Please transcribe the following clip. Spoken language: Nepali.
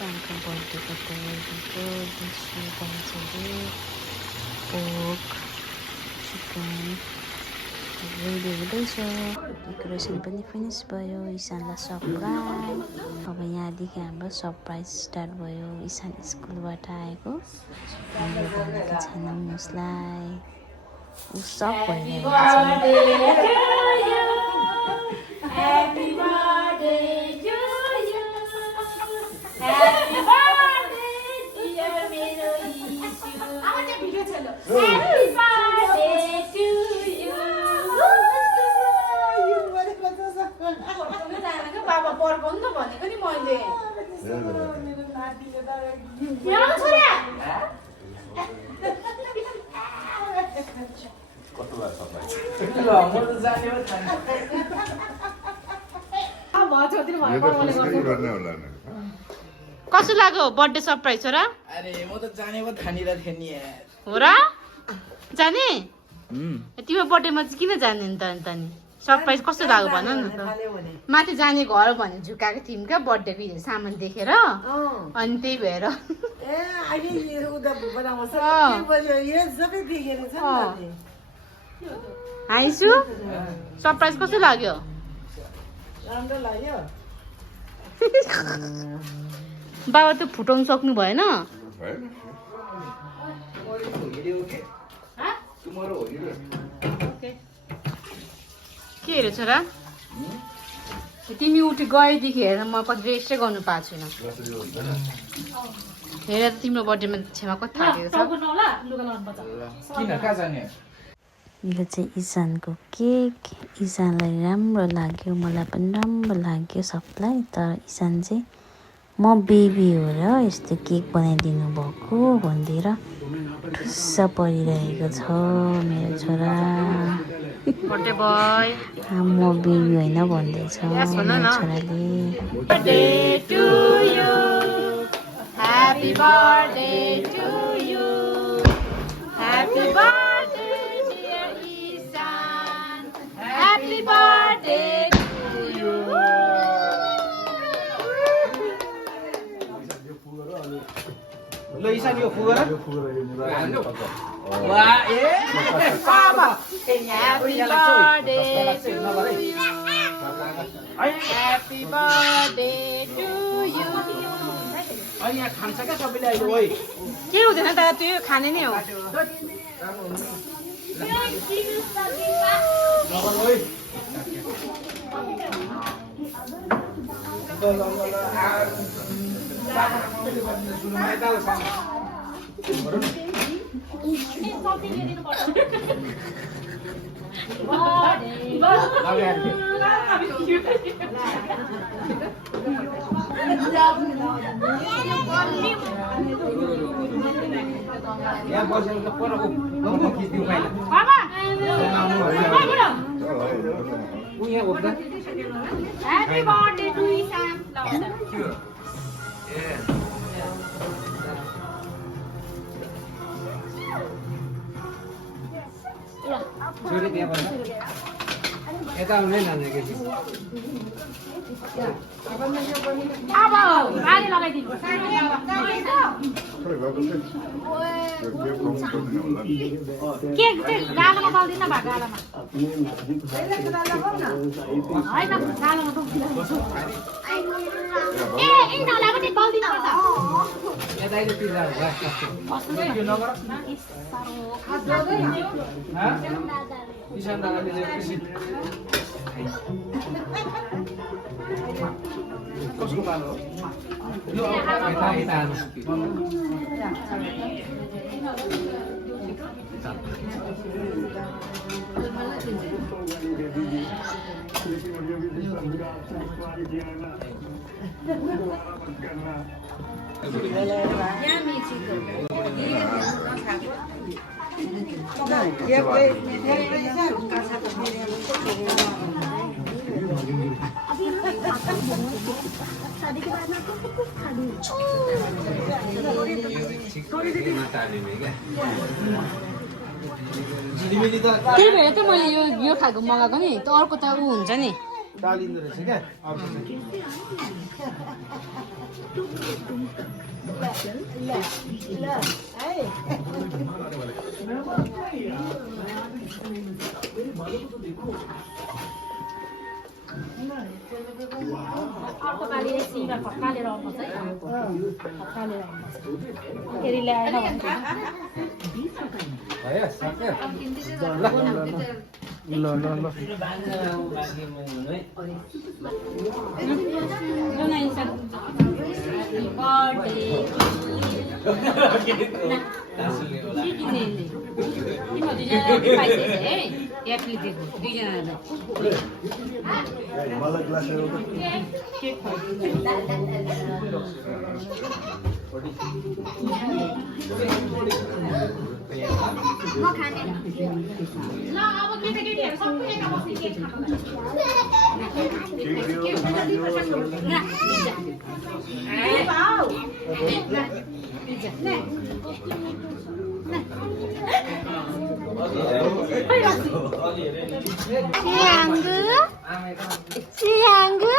इसानको बर्थडेको तयारीको दोस्रो बर्थडे पोक चिकन रेडी हुँदैछ। डेकोरेसन पनि फिनिस भयो। इसानलाई सरप्राइज। अब यहाँदेखि हाम्रो सरप्राइज स्टार्ट भयो। इसान स्कुलबाट आएको हामीले भनेको छैनौँ उसलाई। ऊ सब भइरहेको बाबा पर्खाउनु त भनेको नि मैले कस्तो लाग्यो बर्थडे सरप्राइज हो र? अरे म त जानेको ठानिरा थिएँ नि हो र? जाने तिम्रो बर्थडेमा चाहिँ किन जाने नि त नि? सरप्राइज कस्तो लाग्यो भन न त। माथि जाने घर भने झुकाएको थियौँ क्या बर्थडेको सामान देखेर अनि त्यही भएर आइसु सरप्राइज कस्तो लाग्यो? बाबा त फुटाउनु सक्नु भएन? के हेरेछ र? तिमी उठी गएदेखि हेर म कति रेस्टै गर्नु पाएको छुइनँ। हेर तिम्रो बर्थडेमा छेमा कति थाकेको छ। यो चाहिँ इसानको केक। इसानलाई राम्रो लाग्यो, मलाई पनि राम्रो लाग्यो सबलाई। तर इसान चाहिँ म बेबी हो र यस्तो केक बनाइदिनु भएको भनिदिएर ठुस्स परिरहेको छ मेरो छोरा। बर्थडे बोय म बेबी होइन भन्दैछ मेरो छोराले। Birthday to you, happy birthday to you, happy birthday dear Ishan, happy birthday to you. ल इसान यो फुगर वाह ए बाबा Happy birthday to you. Happy birthday to you. अनि यहाँ खान्छ क्या सबैले अहिले ओइ के हुँदैन त त्यो खाने नै हो। यहाँ बसेर त पर खिच्दिउँ पहिला उ यहाँ हो त Happy birthday to Isan. छोरी त्यहाँ बस्छ यता आउनै नानेको अब आले लगाइदिनु। केक चाहिँ गालामा दल्दिन भा गालामा होइन गालामा दल्दिनु। ए इनालाई पनि दल्दिन पर्छ। यता अहिले पिज्जा त्यो नगर इसान दादाले कसको पालो हो यो यता यता त्यही भएर त मैले यो खालको मगाएको नि। त अर्को त ऊ हुन्छ नि टालिँदो रहेछ क्या अर्को पालि सिँगा फर्कालेर आउनु चाहिँ फर्कालेर आउनु फेरि ल्याएर भयो सक्यो Sianggu,